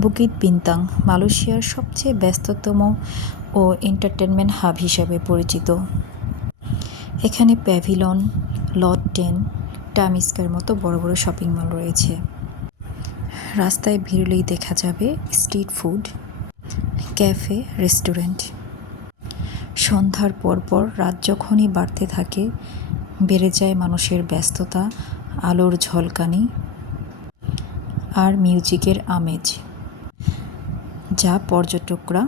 Bukit বিন্তাং মালয়েশিয়ার সবচেয়ে ব্যস্ততম ও এন্টারটেনমেন্ট হাব হিসাবে পরিচিত। এখানে প্যাভিলন, লট 10, টাইমস স্কয়ার মতো বড় বড় শপিং মল রয়েছে। রাস্তায় বেরোলেই দেখা যাবে স্ট্রিট ফুড, ক্যাফে, রেস্টুরেন্ট। সন্ধ্যার পরপর রাত যখনই বাড়তে থাকে বেড়ে যায় মানুষের ব্যস্ততা, আলোর ঝলকানি আর মিউজিকের আমেজ, যা পর্যটকরা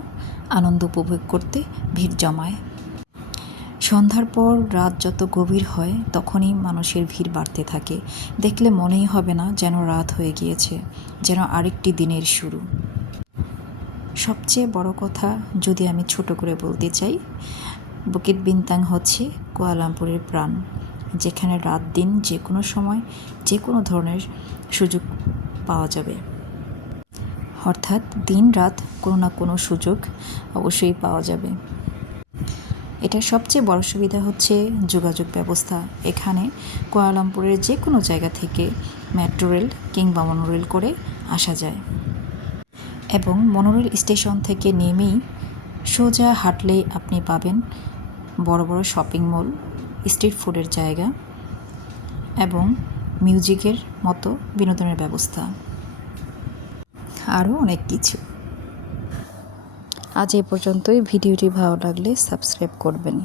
আনন্দ উপভোগ করতে ভিড় জমায়। সন্ধ্যার পর রাত যত গভীর হয় তখনই মানুষের ভিড় বাড়তে থাকে। দেখলে মনেই হবে না যেন রাত হয়ে গিয়েছে, যেন আরেকটি দিনের শুরু। সবচেয়ে বড় কথা যদি আমি ছোট করে বলতে চাই, বুকিত বিন্তাং হচ্ছে কুয়ালালামপুরের প্রাণ, যেখানে রাত দিন যে কোনো সময় যে কোনো ধরনের সুযোগ পাওয়া যাবে। অর্থাৎ দিন রাত কোনো না কোনো সুযোগ অবশ্যই পাওয়া যাবে। এটার সবচেয়ে বড় সুবিধা হচ্ছে যোগাযোগ ব্যবস্থা। এখানে কুয়ালালামপুরের যে কোনো জায়গা থেকে মেট্রো রেল কিংবা মনোরেল করে আসা যায় এবং মনোরেল স্টেশন থেকে নেমেই সোজা হাঁটলেই আপনি পাবেন বড় বড় শপিং মল, স্ট্রিট ফুডের জায়গা এবং মিউজিকের মতো বিনোদনের ব্যবস্থা, আরও অনেক কিছু। আজ এ পর্যন্তই। ভিডিওটি ভালো লাগলে সাবস্ক্রাইব করবেন।